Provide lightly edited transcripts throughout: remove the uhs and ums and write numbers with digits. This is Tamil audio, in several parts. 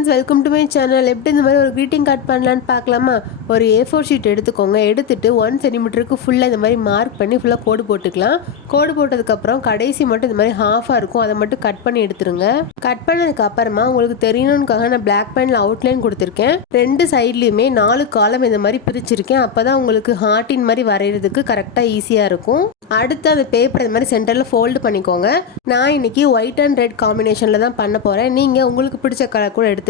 Friends, welcome to my channel. எப்படி இந்த மாதிரி ஒரு க்ரீட்டிங் கார்டு பண்ணலான்னு பார்க்கலாமா? ஒரு A4 ஷீட் எடுத்துக்கோங்க. எடுத்துட்டு 1 சென்டிமீட்டருக்கு ஃபுல்லாக இந்த மாதிரி மார்க் பண்ணி ஃபுல்லாக கோடு போட்டுக்கலாம். கோடு போட்டதுக்கப்புறம் கடைசி மட்டும் இந்த மாதிரி ஹாஃபாக இருக்கும், அதை மட்டும் கட் பண்ணி எடுத்துருங்க. கட் பண்ணதுக்கு அப்புறமா உங்களுக்கு தெரியணுக்காக நான் பிளாக் பெனில் அவுட்லைன் கொடுத்துருக்கேன். 2 சைட்லையுமே 4 காலம் இந்த மாதிரி பிரிச்சிருக்கேன். அப்போ தான் உங்களுக்கு ஹார்ட்டின் மாதிரி வரைகிறதுக்கு கரெக்டாக ஈஸியாக இருக்கும். அடுத்து அந்த பேப்பர் இந்த மாதிரி சென்டரில் ஃபோல்டு பண்ணிக்கோங்க. நான் இன்னைக்கு ஒயிட் அண்ட் ரெட் காம்பினேஷனில் தான் பண்ண போகிறேன். நீங்கள் உங்களுக்கு பிடிச்ச கலர் கூட எடுத்துக்கலாம்.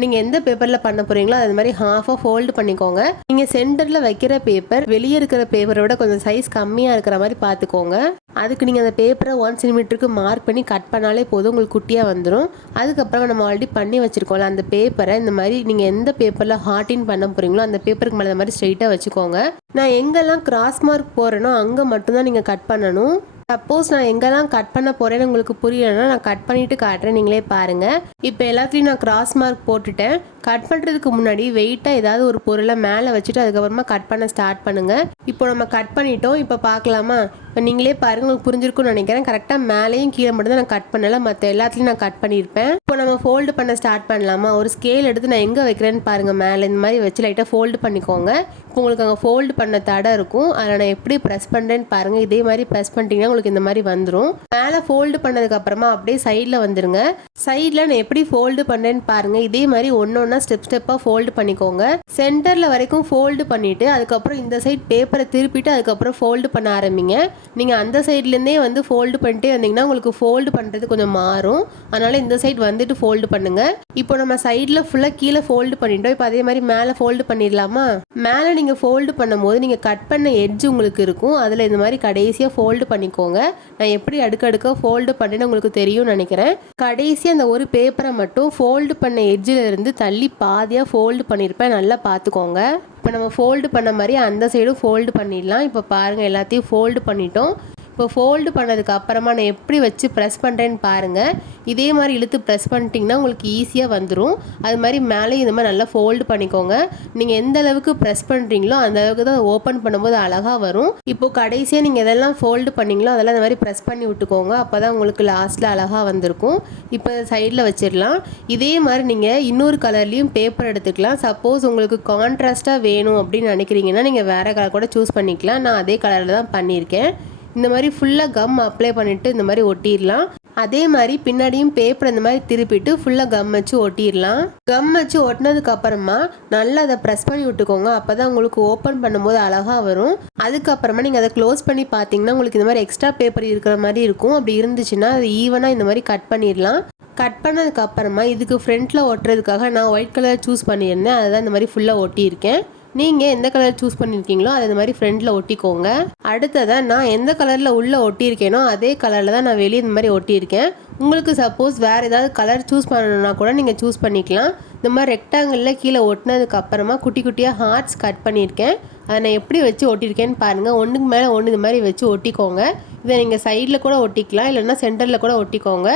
நீங்கள் எந்த பேப்பரில் பண்ண போகிறீங்களோ அது மாதிரி ஹாஃபாக ஃபோல்டு பண்ணிக்கோங்க. நீங்கள் சென்டரில் வைக்கிற பேப்பர் வெளியே இருக்கிற பேப்பரை விட கொஞ்சம் சைஸ் கம்மியாக இருக்கிற மாதிரி பார்த்துக்கோங்க. அதுக்கு நீங்கள் அந்த பேப்பரை 1 சென்டிமீட்டருக்கு மார்க் பண்ணி கட் பண்ணாலே போதும், உங்களுக்கு குட்டியாக வந்துடும். அதுக்கப்புறம் நம்ம ஆல்ரெடி பண்ணி வச்சுருக்கோம்ல அந்த பேப்பரை இந்த மாதிரி நீங்கள் எந்த பேப்பரில் ஹார்ட்டின் பண்ண போகிறீங்களோ அந்த பேப்பருக்கு மேலே இந்த மாதிரி ஸ்ட்ரைட்டாக வச்சுக்கோங்க. நான் எங்கெல்லாம் கிராஸ் மார்க் போகிறேனோ அங்கே மட்டும்தான் நீங்கள் கட் பண்ணணும். சப்போஸ் நான் எங்கெல்லாம் கட் பண்ண போகிறேன்னு உங்களுக்கு புரியலைன்னா நான் கட் பண்ணிவிட்டு காட்டுறேன், நீங்களே பாருங்கள். இப்போ எல்லாத்துலேயும் நான் கிராஸ் மார்க் போட்டுட்டேன். கட் பண்ணுறதுக்கு முன்னாடி வெயிட்டாக ஏதாவது ஒரு பொருளை மேலே வச்சுட்டு அதுக்கப்புறமா கட் பண்ண ஸ்டார்ட் பண்ணுங்கள். இப்போ நம்ம கட் பண்ணிட்டோம். இப்போ பார்க்கலாமா? இப்போ நீங்களே பாருங்கள், உங்களுக்கு புரிஞ்சிருக்குன்னு நினைக்கிறேன். கரெக்டாக மேலேயும் கீழே மட்டும் தான் நான் கட் பண்ணலை, மற்ற எல்லாத்துலேயும் நான் கட் பண்ணியிருப்பேன். இப்போ நம்ம ஃபோல்டு பண்ண ஸ்டார்ட் பண்ணலாமா? ஒரு ஸ்கேல் எடுத்து நான் எங்கே வைக்கிறேன்னு பாருங்கள். மேலே இந்த மாதிரி வச்சு லைட்டாக ஃபோல்டு பண்ணிக்கோங்க. இப்போ உங்களுக்கு அங்கே ஃபோல்டு பண்ண தடை இருக்கும், அதில் நான் எப்படி ப்ரெஸ் பண்ணுறேன்னு பாருங்கள். இதே மாதிரி ப்ரெஸ் பண்ணிட்டீங்கன்னா உங்களுக்கு இந்த மாதிரி வந்துடும். மேலே ஃபோல்டு பண்ணதுக்கப்புறமா அப்படியே சைடில் வந்துடுங்க. சைடில் நான் எப்படி ஃபோல்டு பண்ணுறேன்னு பாருங்கள். இதே மாதிரி ஒன்று ஸ்டெப்பாக ஃபோல்டு பண்ணிக்கோங்க. சென்டரில் வரைக்கும் ஃபோல்டு பண்ணிவிட்டு அதுக்கப்புறம் இந்த சைட் பேப்பரை திருப்பிட்டு அதுக்கப்புறம் ஃபோல்டு பண்ண ஆரம்பிங்க. நீங்கள் அந்த சைட்லேருந்தே வந்து ஃபோல்டு பண்ணிட்டே வந்தீங்கன்னா உங்களுக்கு ஃபோல்டு பண்ணுறது கொஞ்சம் மாறும். அதனால் இந்த சைட் வந்துட்டு ஃபோல்டு பண்ணுங்கள். இப்போ நம்ம சைடில் ஃபுல்லாக கீழே ஃபோல்டு பண்ணிட்டோம். இப்போ அதே மாதிரி மேலே ஃபோல்டு பண்ணிடலாமா? மேலே நீங்கள் ஃபோல்டு பண்ணும்போது நீங்கள் கட் பண்ண எட்ஜ் உங்களுக்கு இருக்கும், அதில் இந்த மாதிரி கடைசியாக ஃபோல்டு பண்ணிக்கோங்க. நான் எப்படி அடுக்கடுக்காக ஃபோல்டு பண்ணேன்னு உங்களுக்கு தெரியும்னு நினைக்கிறேன். கடைசியாக அந்த ஒரு பேப்பரை மட்டும் ஃபோல்டு பண்ண எட்ஜில் இருந்து தள்ளி பாதியாக ஃபோல்டு பண்ணியிருப்பேன், நல்லா பார்த்துக்கோங்க. இப்போ நம்ம ஃபோல்டு பண்ண மாதிரி அந்த சைடும் ஃபோல்டு பண்ணிடலாம். இப்போ பாருங்கள், எல்லாத்தையும் ஃபோல்டு பண்ணிட்டோம். இப்போ ஃபோல்டு பண்ணதுக்கு அப்புறமா நான் எப்படி வச்சு ப்ரெஸ் பண்ணுறேன்னு பாருங்கள். இதே மாதிரி இழுத்து ப்ரெஸ் பண்ணிட்டீங்கன்னா உங்களுக்கு ஈஸியாக வந்துடும். அது மாதிரி மேலே இந்த மாதிரி நல்லா ஃபோல்டு பண்ணிக்கோங்க. நீங்கள் எந்த அளவுக்கு ப்ரெஸ் பண்ணுறீங்களோ அந்த அளவுக்கு தான் ஓப்பன் பண்ணும்போது அழகாக வரும். இப்போது கடைசியாக நீங்கள் எதெல்லாம் ஃபோல்டு பண்ணிங்களோ அதெல்லாம் இந்த மாதிரி ப்ரெஸ் பண்ணி விட்டுக்கோங்க. அப்போ தான் உங்களுக்கு லாஸ்ட்டில் அழகாக வந்திருக்கும். இப்போ சைடில் வச்சிடலாம். இதே மாதிரி நீங்கள் இன்னொரு கலர்லேயும் பேப்பர் எடுத்துக்கலாம். சப்போஸ் உங்களுக்கு கான்ட்ராஸ்ட்டாக வேணும் அப்படின்னு நினைக்கிறீங்கன்னா நீங்கள் வேறு கலர் கூட சூஸ் பண்ணிக்கலாம். நான் அதே கலரில் தான் பண்ணியிருக்கேன். இந்த மாதிரி ஃபுல்லாக கம் அப்ளை பண்ணிவிட்டு இந்த மாதிரி ஒட்டிடலாம். அதே மாதிரி பின்னாடியும் பேப்பர் இந்த மாதிரி திருப்பிட்டு ஃபுல்லாக கம் வச்சு ஒட்டிடலாம். கம் வச்சு ஒட்டினதுக்கு அப்புறமா நல்லா அதை ப்ரெஸ் பண்ணி விட்டுக்கோங்க. அப்போ தான் உங்களுக்கு ஓப்பன் பண்ணும்போது அழகாக வரும். அதுக்கப்புறமா நீங்கள் அதை க்ளோஸ் பண்ணி பார்த்தீங்கன்னா உங்களுக்கு இந்த மாதிரி எக்ஸ்ட்ரா பேப்பர் இருக்கிற மாதிரி இருக்கும். அப்படி இருந்துச்சுன்னா அது ஈவனாக இந்த மாதிரி கட் பண்ணிடலாம். கட் பண்ணதுக்கு அப்புறமா இதுக்கு ஃப்ரண்ட்டில் ஒட்டுறதுக்காக நான் ஒயிட் கலர் சூஸ் பண்ணியிருந்தேன். அதை தான் இந்த மாதிரி ஃபுல்லாக ஒட்டியிருக்கேன். நீங்கள் எந்த கலர் சூஸ் பண்ணியிருக்கீங்களோ அதை இந்த மாதிரி ஃப்ரண்ட்டில் ஒட்டிக்கோங்க. அடுத்ததாக நான் எந்த கலரில் உள்ளே ஒட்டியிருக்கேனோ அதே கலரில் தான் நான் வெளியே இந்த மாதிரி ஒட்டியிருக்கேன். உங்களுக்கு சப்போஸ் வேறு ஏதாவது கலர் சூஸ் பண்ணணுன்னா கூட நீங்கள் சூஸ் பண்ணிக்கலாம். இந்த மாதிரி ரெக்டாங்கிளில் கீழே ஒட்டினதுக்கு அப்புறமா குட்டி குட்டியாக ஹார்ட்ஸ் கட் பண்ணியிருக்கேன். அதை நான் எப்படி வச்சு ஒட்டியிருக்கேன்னு பாருங்கள். ஒன்றுக்கு மேலே ஒன்று இந்த மாதிரி வச்சு ஒட்டிக்கோங்க. இதை நீங்கள் சைடில் கூட ஒட்டிக்கலாம், இல்லைன்னா சென்டரில் கூட ஒட்டிக்கோங்க.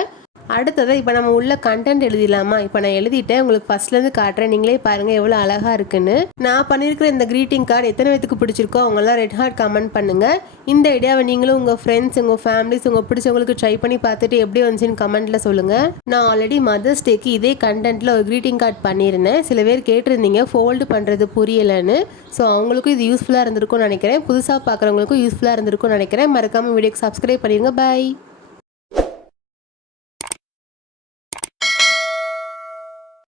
அடுத்தது இப்போ நம்ம உள்ள கண்டென்ட் எழுதிடலாமா? இப்போ நான் எழுதிட்டேன், உங்களுக்கு ஃபர்ஸ்ட்லேருந்து காட்டுறேன், நீங்களே பாருங்கள் எவ்வளோ அழகாக இருக்குன்னு. நான் பண்ணியிருக்கிற இந்த க்ரீட்டிங் கார்டு எத்தனை பேத்துக்கு பிடிச்சிருக்கோ அவங்களாம் ரெட் ஹார்ட் கமெண்ட் பண்ணுங்கள். இந்த ஐடியாவை நீங்களும் உங்கள் ஃப்ரெண்ட்ஸ், உங்கள் ஃபேமிலிஸ், உங்கள் பிடிச்சவங்களுக்கு ட்ரை பண்ணி பார்த்துட்டு எப்படி வந்துச்சுன்னு கமெண்ட்டில் சொல்லுங்கள். நான் ஆல்ரெடி மதர்ஸ் டேக்கு இதே கண்டென்ட்டில் ஒரு க்ரீட்டிங் கார்டு பண்ணியிருந்தேன். சில பேர் கேட்டிருந்தீங்க ஃபோல்டு பண்ணுறது புரியலைன்னு. ஸோ அவங்களுக்கும் இது யூஸ்ஃபுல்லாக இருந்திருக்கும்னு நினைக்கிறேன். புதுசாக பார்க்குறவங்களுக்கும் யூஸ்ஃபுல்லாக இருந்திருக்கும்னு நினைக்கிறேன். மறக்காமல் வீடியோக்கு சப்ஸ்கிரைப் பண்ணிடுங்க. பாய்.